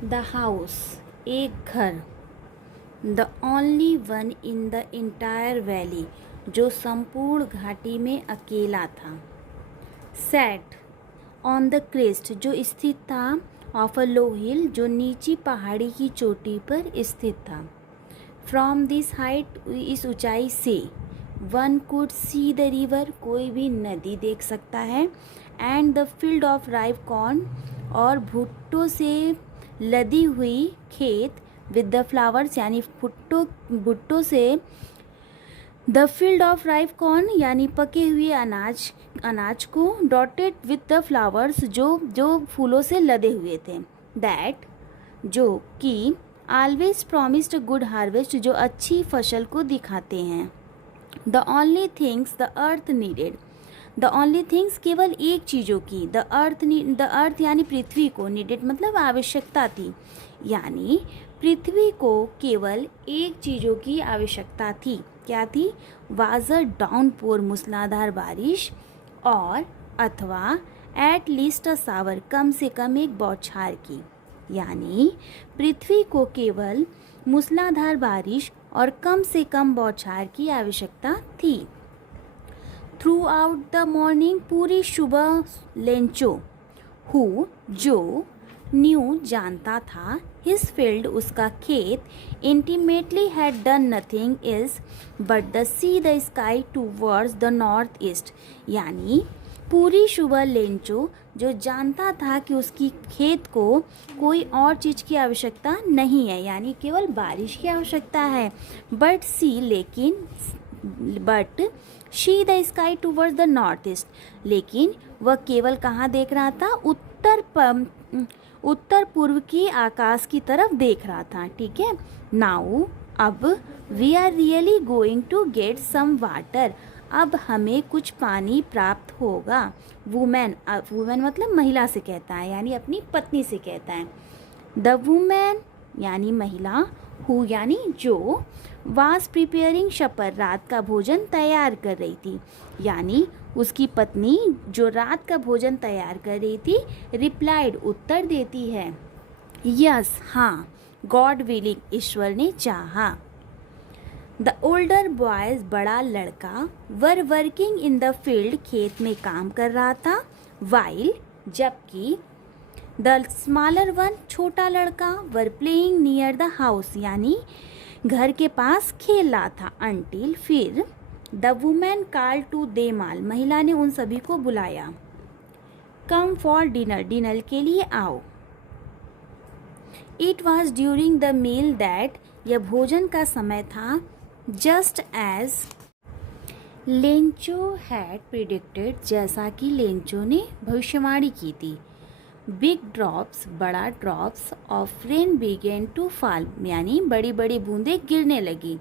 The house, एक घर। The only one in the entire valley, जो संपूर्ण घाटी में अकेला था। सैट ऑन द क्रेस्ट, जो स्थित था। ऑफ अ लो हिल, जो नीची पहाड़ी की चोटी पर स्थित था। फ्रॉम दिस हाइट, इस ऊंचाई से। One could see the river, कोई भी नदी देख सकता है। And the field of ripe corn, और भुट्टो से लदी हुई खेत। विद द फ्लावर्स, यानी भुट्टो से। The field of ripe corn, यानी पके हुए अनाज को। डॉटेड विद द फ्लावर्स, जो फूलों से लदे हुए थे। दैट, जो कि ऑलवेज प्रॉमिस्ड गुड हार्वेस्ट, जो अच्छी फसल को दिखाते हैं। The only things the earth needed, the only things, केवल एक चीज़ों की। द अर्थ यानी पृथ्वी को। नीडेड मतलब आवश्यकता थी, यानी पृथ्वी को केवल एक चीज़ों की आवश्यकता थी। क्या थी? वाज अ डाउनपोर, मूसलाधार बारिश। और अथवा एट लीस्ट अ सावर, कम से कम एक बौछार की। यानी पृथ्वी को केवल मूसलाधार बारिश और कम से कम बौछार की आवश्यकता थी। थ्रू आउट द मॉर्निंग, पूरी सुबह। लेंचो, हु, जो। न्यू, जानता था। हिज फील्ड, उसका खेत। Intimately had done nothing is but the see the sky towards the north east. यानी पूरी सुबह लेंचो, जो जानता था कि उसकी खेत को कोई और चीज़ की आवश्यकता नहीं है, यानी केवल बारिश की आवश्यकता है। But she the sky towards the north east, लेकिन वह केवल कहाँ देख रहा था? उत्तर पूर्व की आकाश की तरफ देख रहा था। ठीक है। नाउ, अब, we are really going to get some water, अब हमें कुछ पानी प्राप्त होगा। वुमेन मतलब महिला से कहता है, यानी अपनी पत्नी से कहता है। द वुमेन यानी महिला। हु यानी जो। वाज प्रिपेयरिंग शपर, रात का भोजन तैयार कर रही थी। यानी उसकी पत्नी जो रात का भोजन तैयार कर रही थी, रिप्लाइड, उत्तर देती है। यस, हाँ। गॉड विलिंग, ईश्वर ने चाहा। द ओल्डर बॉयज, बड़ा लड़का। Were working in the field, खेत में काम कर रहा था। वाइल, जबकि। द स्मॉलर वन, छोटा लड़का। Were playing near the house, यानी घर के पास खेल रहा था। अंटिल, फिर। The women called to them all, महिला ने उन सभी को बुलाया। कम फॉर डिनर, डिनर के लिए आओ। It was during the meal that, यह भोजन का समय था। Just as Lencho had predicted, जैसा कि लेंचो ने भविष्यवाणी की थी। बिग ड्रॉप्स, बड़ा drops of rain began to fall, यानी बड़ी बड़ी बूंदें गिरने लगी।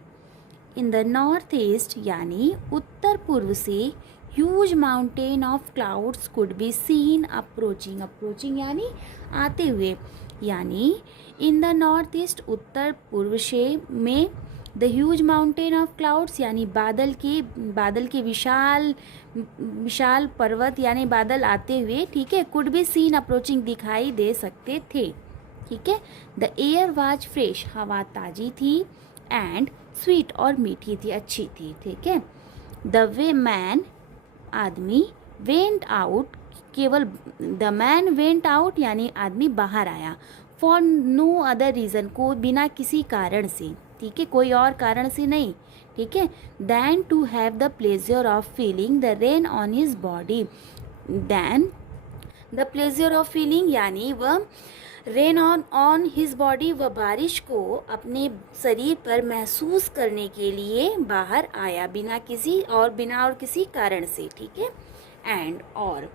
इन द नॉर्थ ईस्ट, यानी उत्तर पूर्व से। Huge mountain of clouds could be seen approaching, approaching यानी आते हुए। यानी इन द नॉर्थ ईस्ट, उत्तर पूर्व से में। The huge mountain of clouds, यानी बादल के विशाल पर्वत, यानी बादल आते हुए। ठीक है। कुड बी सीन अप्रोचिंग, दिखाई दे सकते थे। ठीक है। द एयर वाज फ्रेश, हवा ताजी थी। एंड स्वीट, और मीठी थी, अच्छी थी। ठीक है। द वे मैन, आदमी। वेंट आउट, केवल द मैन वेंट आउट, यानी आदमी बाहर आया। फॉर नो अदर रीज़न, को बिना किसी कारण से। ठीक है। कोई और कारण से नहीं। ठीक है। Than to have the pleasure of feeling the rain on his body. Than the pleasure of feeling, यानी वह रेन ऑन हिज बॉडी, वह बारिश को अपने शरीर पर महसूस करने के लिए बाहर आया, बिना और किसी कारण से। ठीक है। एंड, और।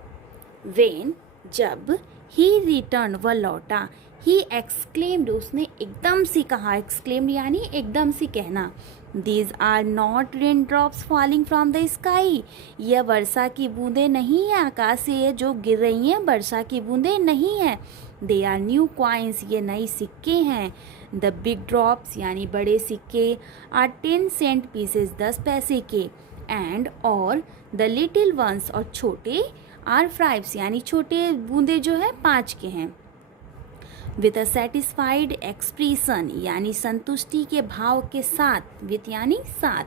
वेन, जब। ही रिटर्न, वह लौटा। ही एक्सक्लेम्ड, उसने एकदम से कहा। एक्सक्लेम्ड यानी एकदम से कहना। These are not rain drops falling from the sky, यह वर्षा की बूंदें नहीं है, आकाश से ये जो गिर रही हैं वर्षा की बूंदें नहीं है। दे आर न्यू कॉइन्स, ये नई सिक्के हैं। द बिग ड्रॉप्स यानी बड़े सिक्के आर 10 सेंट पीसेस, 10 पैसे के। एंड, और। द लिटिल वंस, और छोटे आर 5 यानी छोटे बूंदे जो है 5 के हैं। विद अ सेटिस्फाइड एक्सप्रेशन यानी संतुष्टि के भाव के साथ, विथ यानी साथ,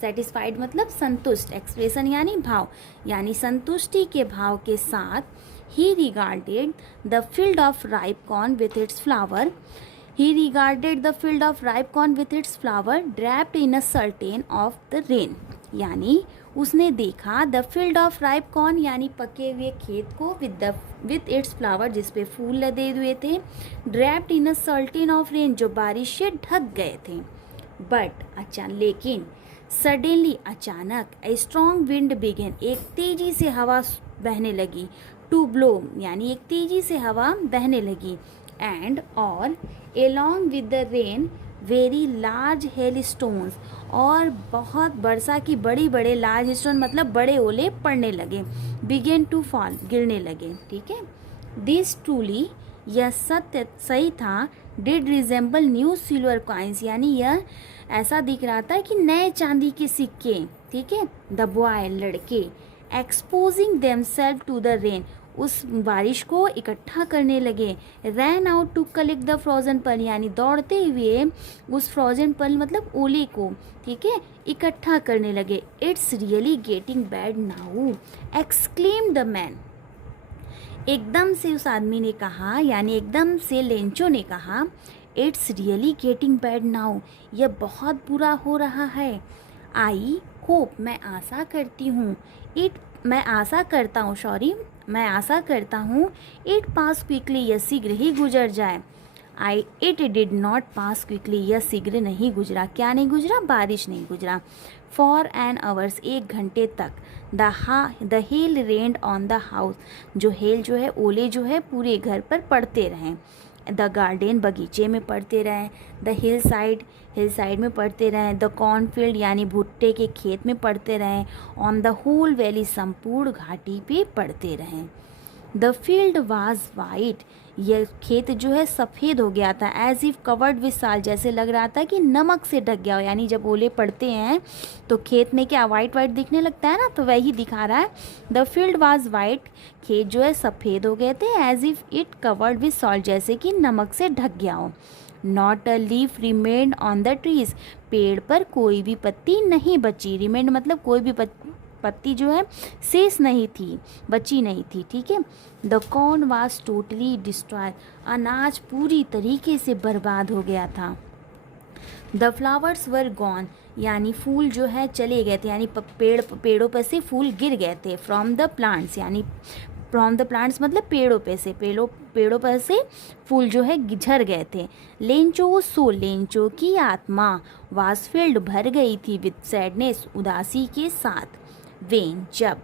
सेटिस्फाइड मतलब संतुष्ट, एक्सप्रेशन यानी भाव, यानी संतुष्टि के भाव के साथ, ही regarded the field of ripe corn with its flower, he regarded the field of ripe corn with its flower draped in a certain of the rain, यानी उसने देखा the field of ripe corn यानी पके हुए खेत को with its flower जिस पे फूल लदे हुए थे, draped in a certain of rain जो बारिश से ढक गए थे, बट लेकिन सडनली अचानक ए स्ट्रॉन्ग विंड बिगेन एक तेजी से हवा बहने लगी, टू ब्लो यानी एक तेजी से हवा बहने लगी, एंड और along with the rain very large hail stones और बहुत वर्षा की बड़ी बड़े लार्ज स्टोन मतलब बड़े ओले पड़ने लगे, बिगेन टू फॉल गिरने लगे, ठीक है। दिस ट्रूली यह सत्य सही था, did resemble new silver coins यानी यह ऐसा दिख रहा था कि नए चांदी के सिक्के, ठीक है। द बॉय लड़के exposing themselves to the rain उस बारिश को इकट्ठा करने लगे, ran out to collect the frozen pearl यानी दौड़ते हुए उस फ्रोजन पर्ल मतलब ओले को, ठीक है, इकट्ठा करने लगे। It's really getting bad now exclaim the man, एकदम से उस आदमी ने कहा यानी एकदम से लेंचो ने कहा, it's really getting bad now यह बहुत बुरा हो रहा है। आई होप मैं आशा करती हूँ, मैं आशा करता हूँ इट पास क्विकली यह शीघ्र ही गुजर जाए। It did not pass quickly यह शीघ्र नहीं गुजरा, क्या नहीं गुजरा, बारिश नहीं गुजरा। फॉर एन आवर्स एक घंटे तक, the hell rained on the house जो हेल जो है ओले जो है पूरे घर पर पड़ते रहें, द गार्डन बगीचे में पड़ते रहें, द हिल साइड में पड़ते रहें, द कॉर्नफील्ड यानी भुट्टे के खेत में पड़ते रहें, ऑन द होल वैली संपूर्ण घाटी पे पड़ते रहें। द फील्ड वाज वाइट यह खेत जो है सफ़ेद हो गया था, as if covered with salt जैसे लग रहा था कि नमक से ढक गया हो, यानी जब ओले पड़ते हैं तो खेत में क्या वाइट वाइट दिखने लगता है ना, तो वही दिखा रहा है। द फील्ड वाज वाइट खेत जो है सफ़ेद हो गए थे, as if it covered with salt जैसे कि नमक से ढक गया हो। Not a leaf remained on the trees पेड़ पर कोई भी पत्ती नहीं बची, रिमेन्ड मतलब कोई भी पत्ती जो है शेष नहीं थी, बची नहीं थी, ठीक है। The corn was totally destroyed अनाज पूरी तरीके से बर्बाद हो गया था। द फ्लावर्स वर गॉन यानी फूल जो है चले गए थे, यानी पेड़ों पर से फूल गिर गए थे। फ्रॉम द प्लांट्स यानी फ्रॉम द प्लांट्स मतलब पेड़ों पर से फूल जो है झड़ गए थे। लेंचो की आत्मा वाज फिल्ड भर गई थी विद सैडनेस उदासी के साथ। वेन जब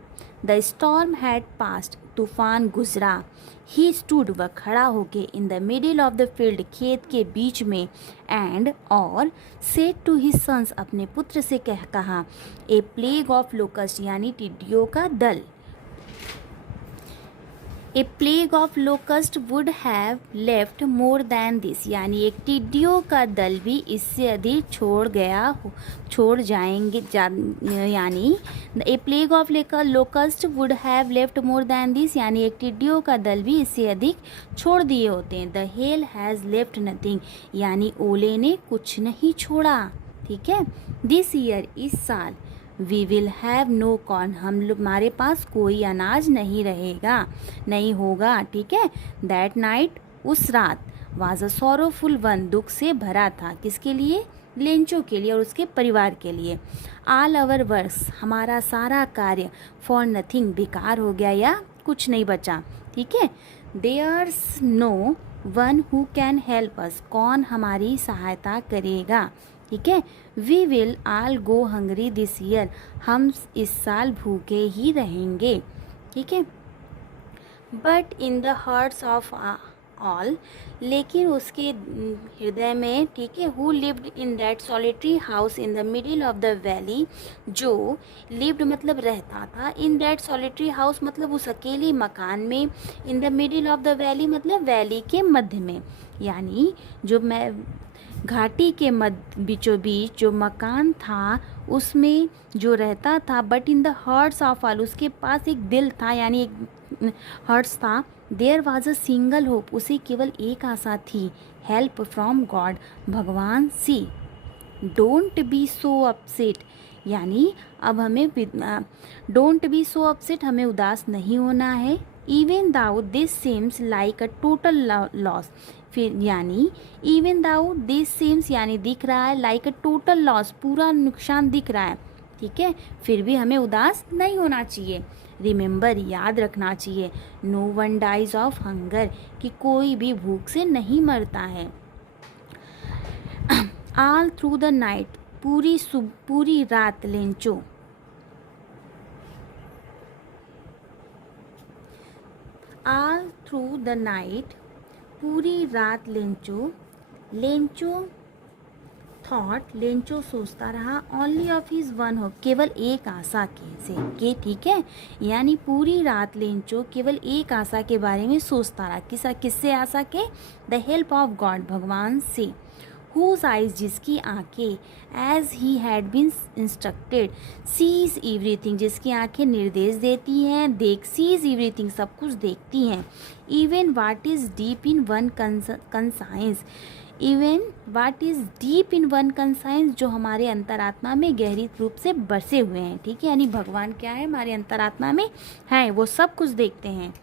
द स्टॉर्म हैड पास्ट तूफान गुजरा, ही स्टूड वह खड़ा होके इन the middle of the field खेत के बीच में, एंड और सेड टू हिज सन्स अपने पुत्र से कहा, ए प्लेग ऑफ लोकस्ट यानी टिड्डियों का दल, a plague of locust would have left more than this यानी एक टिड्डियों का दल भी इससे अधिक छोड़ जाएंगे यानी a plague of locust would have left more than this यानी एक टिड्डियों का दल भी इससे अधिक छोड़ दिए होते हैं। The hell has left nothing यानी ओले ने कुछ नहीं छोड़ा, ठीक है। दिस ईयर इस साल, we will have no corn हमारे पास कोई अनाज नहीं होगा, ठीक है। दैट नाइट उस रात, वाज अ सॉरोफुल वन दुख से भरा था, किसके लिए, लेंचो के लिए और उसके परिवार के लिए। ऑल अवर वर्क्स हमारा सारा कार्य, फॉर नथिंग बेकार हो गया या कुछ नहीं बचा, ठीक है। There's no one who can help us कौन हमारी सहायता करेगा, ठीक है। We will all go hungry this year हम इस साल भूखे ही रहेंगे, ठीक है। But in the hearts of all लेकिन उसके हृदय में, ठीक है, who lived in that solitary house in the middle of the valley जो लिव्ड मतलब रहता था, इन दैट सॉलिटरी हाउस मतलब उस अकेले मकान में, इन the middle of the valley मतलब वैली के मध्य में, यानी जो मैं घाटी के बीचों बीच जो मकान था उसमें जो रहता था। But in the hearts of all उसके पास एक दिल था यानी एक हर्ट्स था, there was a single hope, उसे केवल एक आशा थी, हेल्प फ्रॉम गॉड, भगवान से। डोंट बी सो अपसेट, यानी अब हमें डोंट बी सो अपसेट, हमें उदास नहीं होना है। Even though this seems like a total loss, फिर यानी इवन दाउ दिस सेम्स यानी दिख रहा है, लाइक अ टोटल लॉस पूरा नुकसान दिख रहा है, ठीक है, फिर भी हमें उदास नहीं होना चाहिए। रिमेंबर याद रखना चाहिए, no one dies of hunger, कि कोई भी भूख से नहीं मरता है। ऑल थ्रू द नाइट, पूरी रात Lencho, all through the night, पूरी रात लेंचो थॉट, लेंचो सोचता रहा, only of his one hope, केवल एक आशा के, ठीक है, यानी पूरी रात लेंचो केवल एक आशा के बारे में सोचता रहा, किससे आशा के, द हेल्प ऑफ गॉड, भगवान से। हुज आइज, जिसकी आंखें, as he had been instructed, sees everything, जिसकी आंखें निर्देश देती हैं, सीज एवरीथिंग, सब कुछ देखती हैं। Even what is deep in one conscience, even what is deep in one conscience, जो हमारे अंतरात्मा में गहरी रूप से बसे हुए हैं, ठीक है, यानी भगवान क्या है, हमारे अंतरात्मा में है, वो सब कुछ देखते हैं।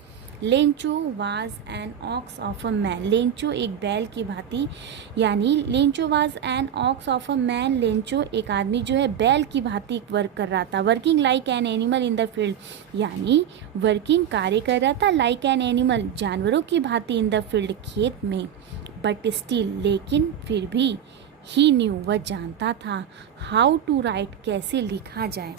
Lencho was an ox of a man, Lencho एक बैल की भांति, यानी Lencho was an ox of a man, Lencho एक आदमी जो है बैल की भांति वर्क कर रहा था, working like an animal in the field, यानी वर्किंग कार्य कर रहा था, लाइक एन एनिमल जानवरों की भांति, इन द फील्ड खेत में। बट स्टिल, लेकिन फिर भी, ही न्यू वह जानता था, हाउ टू राइट कैसे लिखा जाए,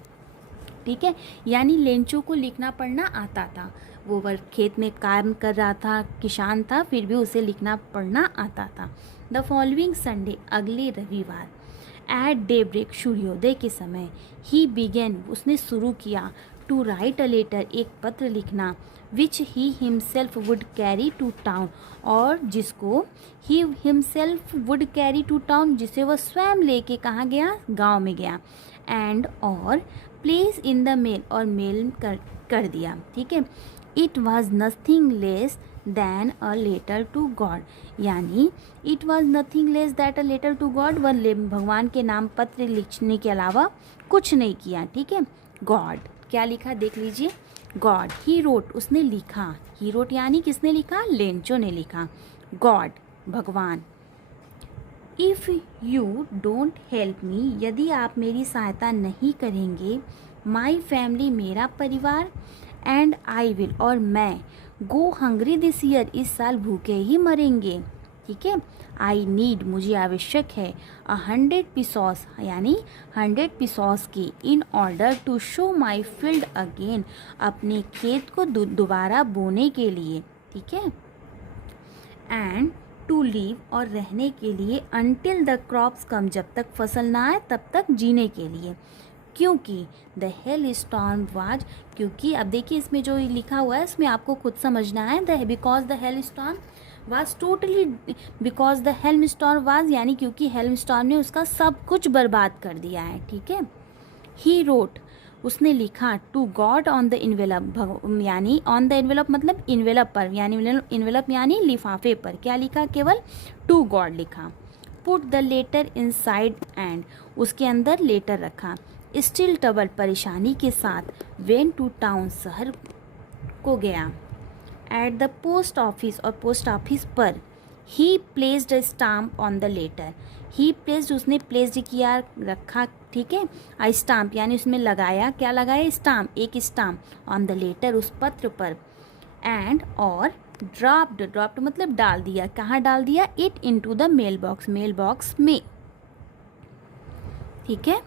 ठीक है, यानी लेंचो को लिखना पढ़ना आता था, वो वर्क खेत में काम कर रहा था, किसान था, फिर भी उसे लिखना पढ़ना आता था। द फॉलोइंग संडे, अगले रविवार, एट डे ब्रेक, सूर्योदय के समय, ही बिगेन, उसने शुरू किया, टू राइट अ लेटर, एक पत्र लिखना, which he himself would carry to town, और जिसको he himself would carry to town, जिसे वह स्वयं लेके कहाँ गया, गांव में गया। एंड और प्लेस इन द मेल, और मेल कर दिया, ठीक है। It was nothing less than a letter to God, यानी it was nothing less that a letter to God, वह भगवान के नाम पत्र लिखने के अलावा कुछ नहीं किया, ठीक है। गॉड क्या लिखा देख लीजिए, गॉड, ही रोट, उसने लिखा, ही रोट यानी किसने लिखा, लेंचो ने लिखा, गॉड भगवान। If you don't help me, यदि आप मेरी सहायता नहीं करेंगे, माई फैमिली, मेरा परिवार, एंड आई विल, और मैं, गो हंग्री दिस ईयर, इस साल भूखे ही मरेंगे, ठीक है। आई नीड, मुझे आवश्यक है, 100 पिसोस, यानी 100 पिसोस की, in order to show my field again, अपने खेत को दोबारा बोने के लिए, ठीक है। एंड टू लीव, और रहने के लिए, अनटिल द क्रॉप्स कम, जब तक फसल ना आए तब तक जीने के लिए। क्योंकि द हेल स्टॉर्म वाज, क्योंकि अब देखिए इसमें जो लिखा हुआ है इसमें आपको खुद समझना है, the because the hell storm was totally, because the helm storm was, यानी क्योंकि हेल्म स्टॉर्म ने उसका सब कुछ बर्बाद कर दिया है, ठीक है। ही रोट, उसने लिखा, to God on the envelope, यानी ऑन द इन्वेलप मतलब इन्वेलप पर, यानी इन्वेलप यानी लिफाफे पर, क्या लिखा, केवल टू गॉड लिखा। Put the letter inside and, उसके अंदर लेटर रखा। स्टिल ट्रबल, परेशानी के साथ, वेन टू टाउन, शहर को गया। एट द पोस्ट ऑफिस, और पोस्ट ऑफिस पर। He placed a stamp on the letter, he placed, उसने प्लेस्ड किया, रखा, ठीक है। आई स्टाम्प यानी उसमें लगाया, क्या लगाया, स्टाम्प, एक स्टाम्प, ऑन द लेटर, उस पत्र पर। एंड और ड्रॉप्ड मतलब डाल दिया, कहाँ डाल दिया, it into the mail box में, ठीक है।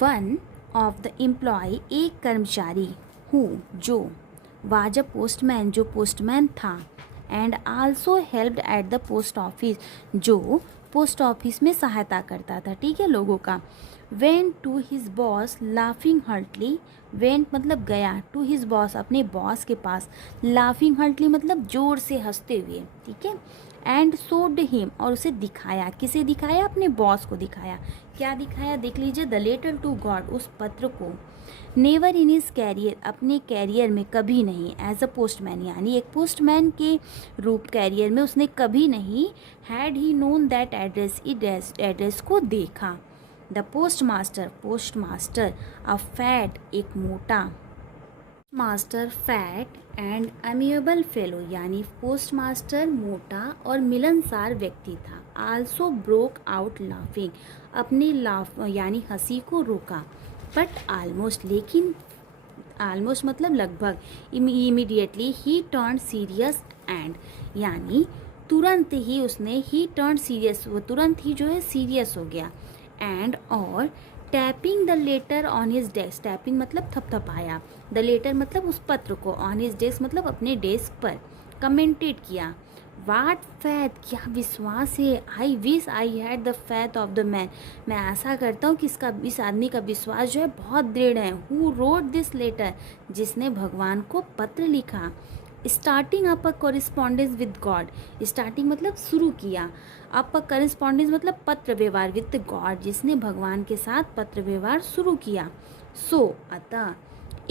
वन ऑफ द एम्प्लॉय, एक कर्मचारी, हु, जो, वाज अ पोस्टमैन, जो पोस्टमैन था, and also helped at the post office, जो पोस्ट ऑफिस में सहायता करता था, ठीक है, लोगों का। Went to his boss laughing heartily, went मतलब गया, टू हिज बॉस अपने बॉस के पास, लाफिंग हर्टली मतलब जोर से हंसते हुए, ठीक है। एंड शोड हिम और उसे दिखाया, किसे दिखाया, अपने बॉस को दिखाया। क्या दिखाया देख लीजिए, द लेटर टू गॉड, उस पत्र को। नेवर इन हिज कैरियर, अपने कैरियर में कभी नहीं, एज अ पोस्टमैन यानी एक पोस्टमैन के रूप कैरियर में उसने कभी नहीं, had he known that address, इस एड्रेस को देखा। The post master, post master, a fat एक मोटा, मास्टर फैट एंड अमिएबल फेलो यानी पोस्ट मास्टर मोटा और मिलनसार व्यक्ति था। आल्सो ब्रोक आउट लाफिंग, अपने लाफ यानी हंसी को रोका। बट आलमोस्ट, लेकिन आलमोस्ट मतलब लगभग, immediately he turn serious and यानी तुरंत ही उसने, ही टर्न सीरियस, वो तुरंत ही जो है सीरियस हो गया। एंड और tapping the later on his desk, tapping मतलब थपथपाया, द लेटर मतलब उस पत्र को, ऑन हिज डेस्क मतलब अपने डेस्क पर, कमेंटेड किया। वाट फैथ, क्या विश्वास है, I wish I had the faith of the man, मैं आशा करता हूँ कि इस आदमी का विश्वास जो है बहुत दृढ़ है। हु रोड दिस लेटर, जिसने भगवान को पत्र लिखा। Starting up a correspondence with God, starting मतलब शुरू किया, अप अ कॉरिस्पॉन्डेंस मतलब पत्र व्यवहार, विद गॉड जिसने भगवान के साथ पत्र व्यवहार शुरू किया। सो अतः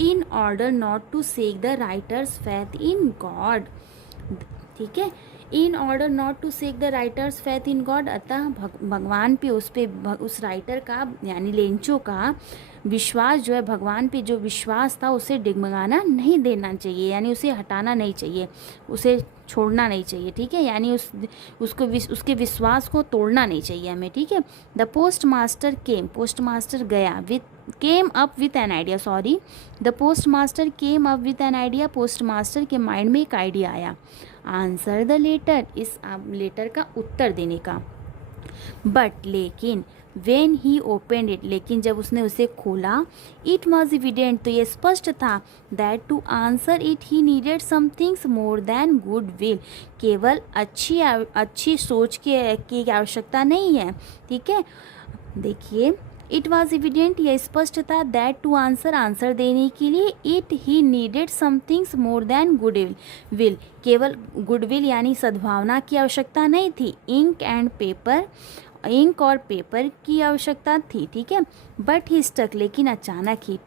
in order not to shake the writer's faith in God, ठीक है, in order not to shake the writer's faith in God, अतः भगवान पे, उस राइटर का यानी लेंचो का विश्वास जो है, भगवान पे जो विश्वास था उसे डिगमगाना नहीं देना चाहिए, यानी उसे हटाना नहीं चाहिए, उसे छोड़ना नहीं चाहिए, ठीक है, यानी उसके विश्वास को तोड़ना नहीं चाहिए हमें, ठीक है। The post master came, postmaster गया, with came up with an idea, sorry, the post master came up with an idea, postmaster के माइंड में एक आइडिया आया। आंसर द लेटर, इस लेटर का उत्तर देने का। बट लेकिन, वेन ही ओपनड इट, लेकिन जब उसने उसे खोला, इट वॉज एविडेंट, तो ये स्पष्ट था, that to answer it he needed somethings more than good will, केवल अच्छी सोच की आवश्यकता नहीं है, ठीक है। देखिए, इट वॉज एविडेंट, यह स्पष्ट था, दैट टू आंसर देने के लिए, it he needed somethings more than good will, केवल गुडविल यानी सद्भावना की आवश्यकता नहीं थी। इंक एंड पेपर, इंक और पेपर की आवश्यकता थी, ठीक है। बट ही स्टक, लेकिन अचानक ही,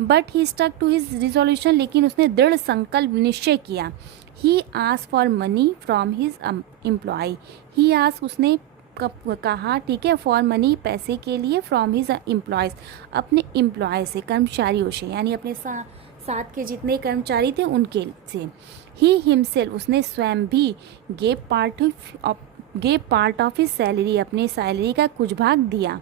but he stuck to his resolution, लेकिन उसने दृढ़ संकल्प निश्चय किया। He ask for money from his employ, he ask उसने कहा, ठीक है, फॉर मनी पैसे के लिए, फ्रॉम हिज एम्प्लॉयज़ अपने एम्प्लॉय से, कर्मचारियों से, यानी अपने साथ के जितने कर्मचारी थे उनके से। ही हिमसेल्फ, उसने स्वयं भी, gave part of his salary, अपने सैलरी का कुछ भाग दिया।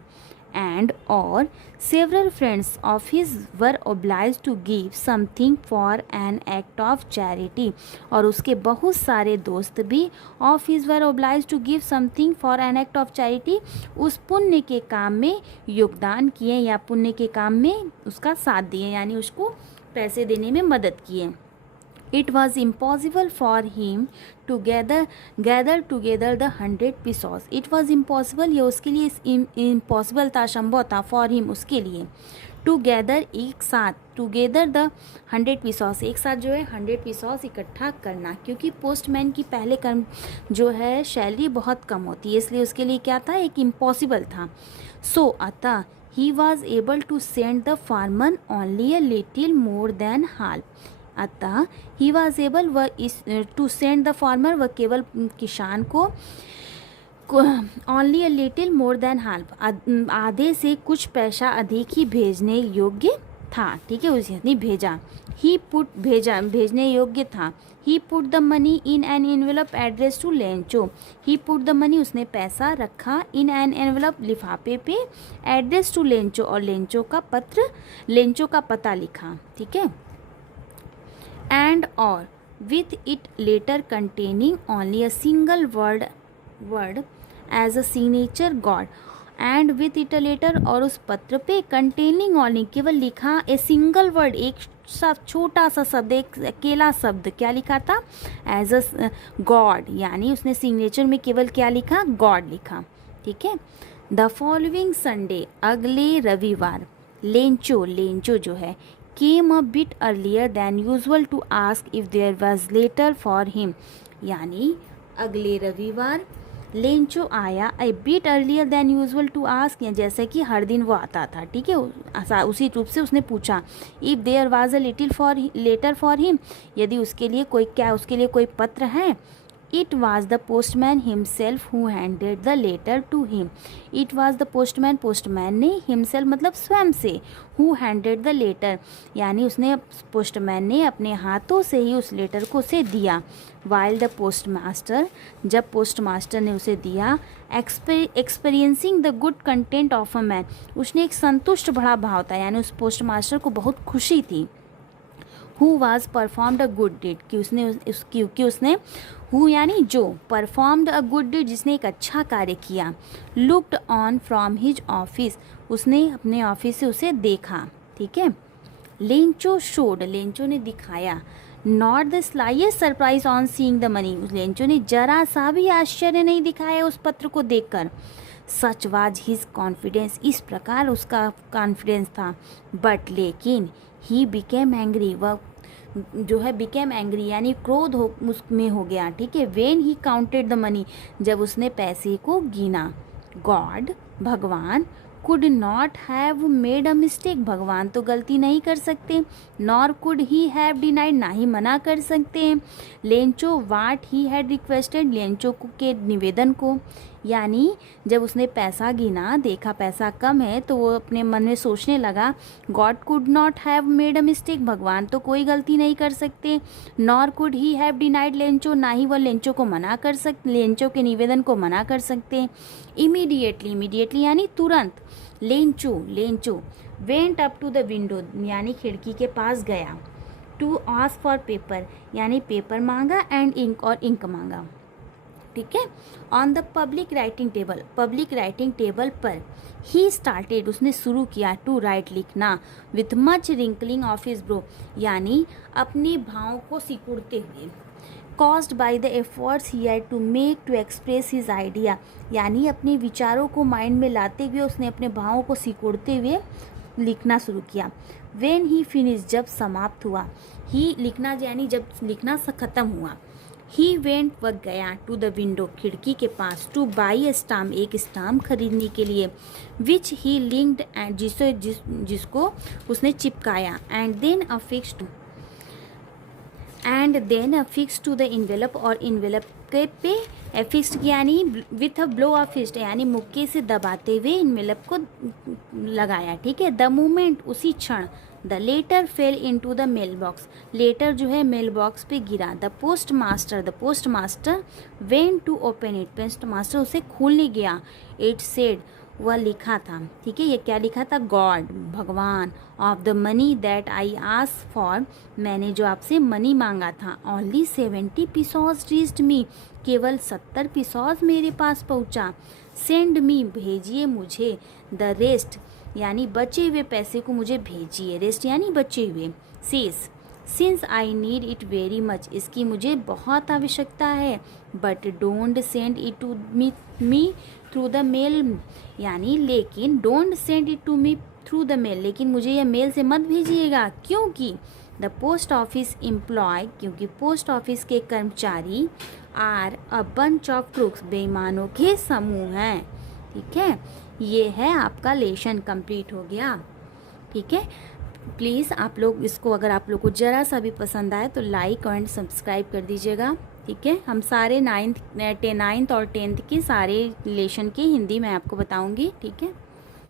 एंड और several friends of his were obliged to give something for an act of charity, और उसके बहुत सारे दोस्त भी of his were obliged to give something for an act of charity, उस पुण्य के काम में योगदान किए या पुण्य के काम में उसका साथ दिए, यानी उसको पैसे देने में मदद किए। It was impossible for him to gather together the 100 pesos. It was impossible, ये उसके लिए impossible था, असंभव था, for him उसके लिए, to gather एक साथ, together the 100 pesos, एक साथ जो है 100 pesos इकट्ठा करना, क्योंकि पोस्टमैन की पहले कर्म जो है सैलरी बहुत कम होती है, इसलिए उसके लिए क्या था, एक इम्पॉसिबल था। सो अतः he was able to send the farmer only a little more than half, अतः he was able to send the farmer, वह केवल किसान को only a little more than half, आधे से कुछ पैसा अधिक ही भेजने योग्य था, ठीक है, उसने भेजा। ही पुट, भेजने योग्य था। He put the money in an envelope address to Lencho, he put the money, उसने पैसा रखा, इन एन एनवेलप लिफाफे पे, एड्रेस टू लेंचो, और लेंचो का पता लिखा, ठीक है। And or with it later containing only a single word as a signature God, and with it later, और उस पत्र पे containing only, केवल लिखा a single word, एक छोटा सा शब्द, एक अकेला शब्द, क्या लिखा था, as a God, यानी उसने सिग्नेचर में केवल क्या लिखा, God लिखा, ठीक है। द फॉलोइंग संडे, अगले रविवार, लेंचो जो है came a bit earlier than usual to ask if there was letter for him, यानी अगले रविवार लेंचो आया a bit earlier than usual to ask, या जैसे कि हर दिन वो आता था, ठीक है, उसी रूप से उसने पूछा if there was a letter for him, यदि उसके लिए कोई पत्र है। It was the postman himself who handed the letter to him. It was the postman ने himself मतलब स्वयं से, who handed the letter यानी उसने पोस्टमैन ने अपने हाथों से ही उस लेटर को उसे दिया। While the postmaster, जब पोस्टमास्टर ने उसे दिया, experiencing the good content of a man, उसने एक संतुष्ट भरा भाव था, यानी उस पोस्टमास्टर को बहुत खुशी थी। Who was performed a good deed, क्योंकि उसने हु यानी जो, परफॉर्म्ड अ गुड डीड जिसने एक अच्छा कार्य किया, looked on from his office, उसने अपने ऑफिस से उसे देखा, ठीक है। लेंचो शोड, लेंचो ने दिखाया, not the slightest surprise on seeing the money, Lencho ने जरा सा भी आश्चर्य नहीं दिखाया उस पत्र को देखकर। सच वाज हिज कॉन्फिडेंस, इस प्रकार उसका कॉन्फिडेंस था। बट लेकिन ही बिकेम एंग्री, वह जो है बिकेम एंग्री यानी क्रोध में हो गया, ठीक है। When he counted the money, जब उसने पैसे को गिना। गॉड, भगवान, could not have made a mistake, भगवान तो गलती नहीं कर सकते। Nor could he have denied, ना ही मना कर सकते। Lencho what he had requested, Lencho के निवेदन को, यानी जब उसने पैसा गिना, देखा पैसा कम है, तो वो अपने मन में सोचने लगा God could not have made a mistake, भगवान तो कोई गलती नहीं कर सकते। Nor could he have denied Lencho, ना ही वह लेंचो को मना कर सकते, लेंचो के निवेदन को मना कर सकते। इमीडिएटली यानी तुरंत, Lencho went up to the window, यानी खिड़की के पास गया। टू आस्क फॉर पेपर, यानी पेपर मांगा, एंड इंक, और इंक मांगा, ठीक है। On the public writing table पर ही स्टार्टेड, उसने शुरू किया, टू राइट, लिखना, with much wrinkling of his brow, यानी अपने भावों को सिकुड़ते हुए। Caused by the efforts he had to make to express his idea, यानी अपने विचारों को माइंड में लाते हुए उसने अपने भावों को सिकुड़ते हुए लिखना शुरू किया। व्हेन ही फिनिश, जब समाप्त हुआ, ही लिखना यानी जब लिखना ख़त्म हुआ। ही वेंट, वह गया, टू द विंडो, खिड़की के पास, टू बाई अ स्टाम्प, एक स्टाम्प खरीदने के लिए, विच ही लिंक्ड, एंड जिसको उसने चिपकाया, and then affix to the envelope, और इन्वेलप के पे एफिक्स्ड यानी with a blow of fist, यानी मुक्के से दबाते हुए इन्वेलप को लगाया, ठीक है। द मोमेंट, उसी क्षण, the letter fell in to the mail box, letter जो है मेल बॉक्स पे गिरा। The post master went to open it, post master उसे खोलने गया। इट सेड, वह लिखा था, ठीक है, ये क्या लिखा था, गॉड, भगवान, of the money that I ask for, मैंने जो आपसे मनी मांगा था, ओनली 70 पीसॉज रीच्ड मी, केवल 70 पीसॉज मेरे पास पहुंचा। सेंड मी, भेजिए मुझे, द रेस्ट, यानी बचे हुए पैसे को मुझे भेजिए, रेस्ट यानी बचे हुए। Says, since I need it very much, इसकी मुझे बहुत आवश्यकता है। But don't send it to me through the mail, यानी लेकिन don't send it to me through the mail, लेकिन मुझे यह मेल से मत भेजिएगा, क्योंकि द पोस्ट ऑफिस एम्प्लॉय, क्योंकि पोस्ट ऑफिस के कर्मचारी, are a bunch of crooks, बेईमानों के समूह हैं, ठीक है। ये है आपका लेसन कंप्लीट हो गया, ठीक है। प्लीज़ आप लोग इसको, अगर आप लोग को ज़रा सा भी पसंद आए तो लाइक एंड सब्सक्राइब कर दीजिएगा, ठीक है। हम सारे 9th और 10th के सारे लेसन की हिंदी मैं आपको बताऊंगी, ठीक है।